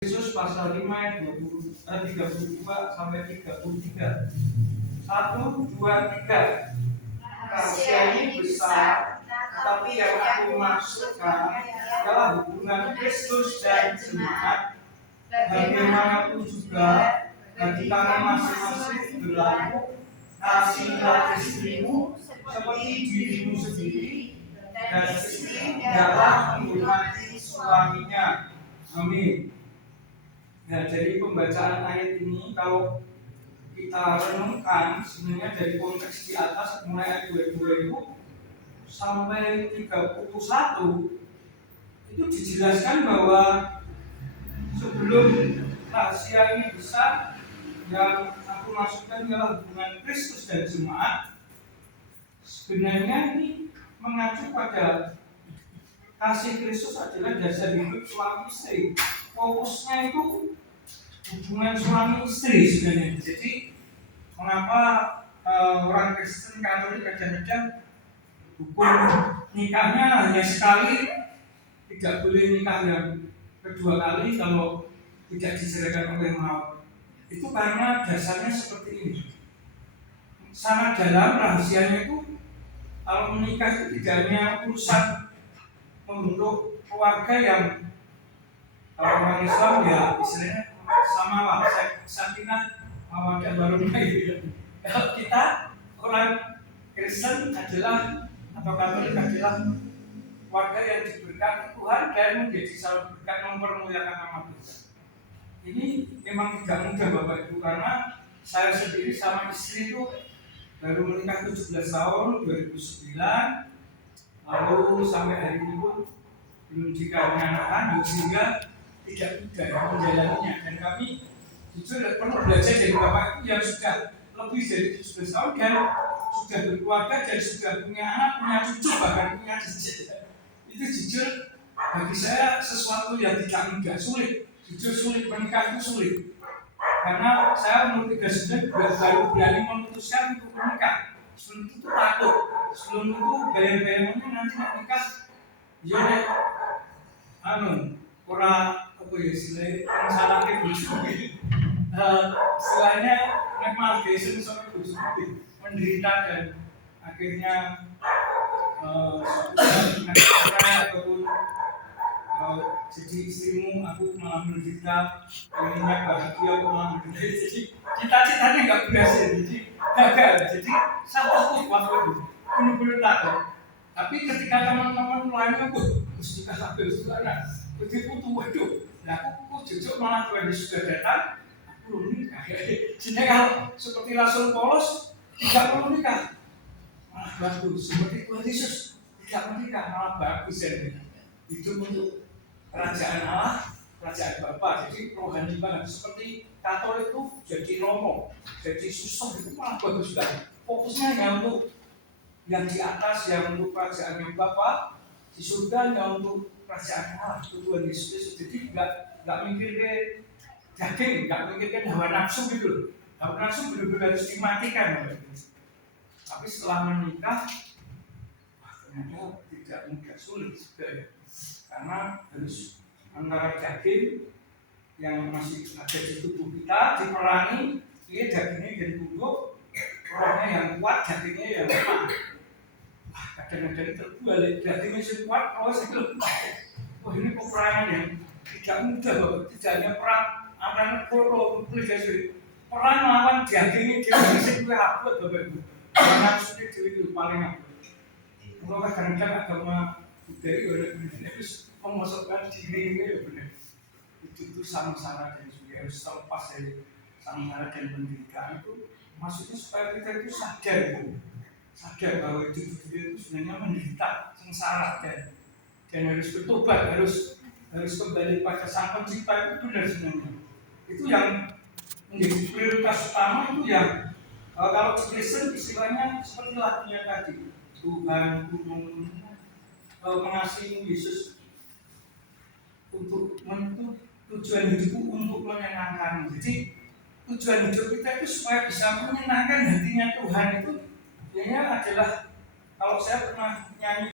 Yesus pasal 5 ayat 32 sampai 33. 1, 2, 3. Rahasia ini besar, tetapi yang aku maksudkan adalah hubungan Kristus dan jemaat. Bagaimanapun juga bagi kamu masing-masing berlaku, kasihlah istrimu seperti dirimu sendiri, dan istri hendaklah menghormati suaminya. Amin. Nah, dari pembacaan ayat ini kalau kita renungkan sebenarnya dari konteks di atas mulai ayat 22 itu sampai 31 itu dijelaskan bahwa sebelum rahasia ini besar yang aku maksudkan adalah hubungan Kristus dan jemaat, sebenarnya ini mengacu pada kasih Kristus adalah dasar hidup suami istri. Fokusnya itu hubungan suami istri sebenarnya. Jadi mengapa orang Kristen Katolik kadang-kadang hukum nikahnya hanya sekali, tidak boleh nikah yang kedua kali kalau tidak diceraikan oleh maut. Itu karena dasarnya seperti ini. Sangat dalam rahasianya itu kalau menikah itu tidak hanya urusan membentuk keluarga yang kalau orang Islam ya istilahnya sama lah, sakinah mawaddah warahmah gitu. Kalau kita orang Kristen adalah atau Katolik adalah warga yang diberkati Tuhan dan menjadi salah berkat mempermuliakan nama Tuhan. Ini memang tidak mudah Bapak Ibu, karena saya sendiri sama istri itu baru menikah 17 tahun 2009, lalu sampai hari ini pun belum dikaruniai anak, sehingga tidak mudah menjalaninya. Dan kami jujur perlu belajar dari Bapak Ibu yang sudah lebih dari 17 tahun dan sudah berkeluarga dan sudah punya anak, punya cucu, bahkan punya cicit. Itu jujur bagi saya sesuatu yang tidak mudah, sulit. Jujur sulit, menikah itu sulit. Karena saya umur 39 baru berani memutuskan untuk menikah. Sebelum itu takut, sebelum itu bayang-bayangannya nanti menikah, ya orang apa ya istilahnya salah kayak begini. Istilahnya malgation sampai begini, menderita dan akhirnya ataupun jadi istrimu aku malah menderita, pengennya bahagia aku malah menderita. Jadi cita-citanya nggak berhasil, jadi gagal. Jadi saya takut waktu itu, benar-benar takut. Tapi ketika teman-teman lainnya Gusti kabeh saudara, begitu waduh, nah aku jujur malah Tuhan Yesus sudah datang, aku belum nikah. Jadi kalau seperti Rasul Paulus tidak perlu nikah, malah bagus. Seperti Tuhan Yesus tidak menikah, malah bagus ya. Hidup untuk kerajaan Allah, kerajaan Bapa. Jadi rohani banget. Seperti Katolik itu jadi romo, jadi susah itu malah bagus banget. Fokusnya hanya untuk yang di atas, yang untuk kerajaan yang Bapa, di surga yang untuk kerajaan Allah, itu Tuhan Yesus. Jadi nggak mikir ke daging, nggak mikir ke hawa nafsu gitu. Hawa nafsu benar-benar harus dimatikan. Tapi setelah menikah, ternyata tidak mudah, sulit juga. Karena harus antara daging yang masih ada di tubuh kita diperangi, dia dagingnya yang tunduk, rohnya yang kuat, dagingnya yang lemah. Kadang-kadang terbalik, dagingnya yang kuat, rohnya yang lemah. Oh ini peperangan yang tidak mudah loh, tidak hanya perang antara koro, perang melawan dagingnya dia bisa juga abot Bapak Ibu. Karena sudah itu paling abot. Kalau kadang-kadang agama dari orang harus memasukkan diri ini ya benar. Itu samsara dan juga harus terlepas dari samsara dan penderitaan itu. Maksudnya supaya kita itu sadar bahwa hidup itu sebenarnya menderita, sengsara dan harus bertobat, harus kembali pada Sang Pencipta. Itu benar sebenarnya. Itu yang menjadi prioritas utama. Itu yang kalau Kristen istilahnya seperti lagunya tadi, Tuhan gunung mengasihi Yesus untuk tujuan hidupku untuk menyenangkan. Jadi tujuan hidup kita itu supaya bisa menyenangkan hatinya Tuhan itu. Adalah kalau saya pernah nyanyi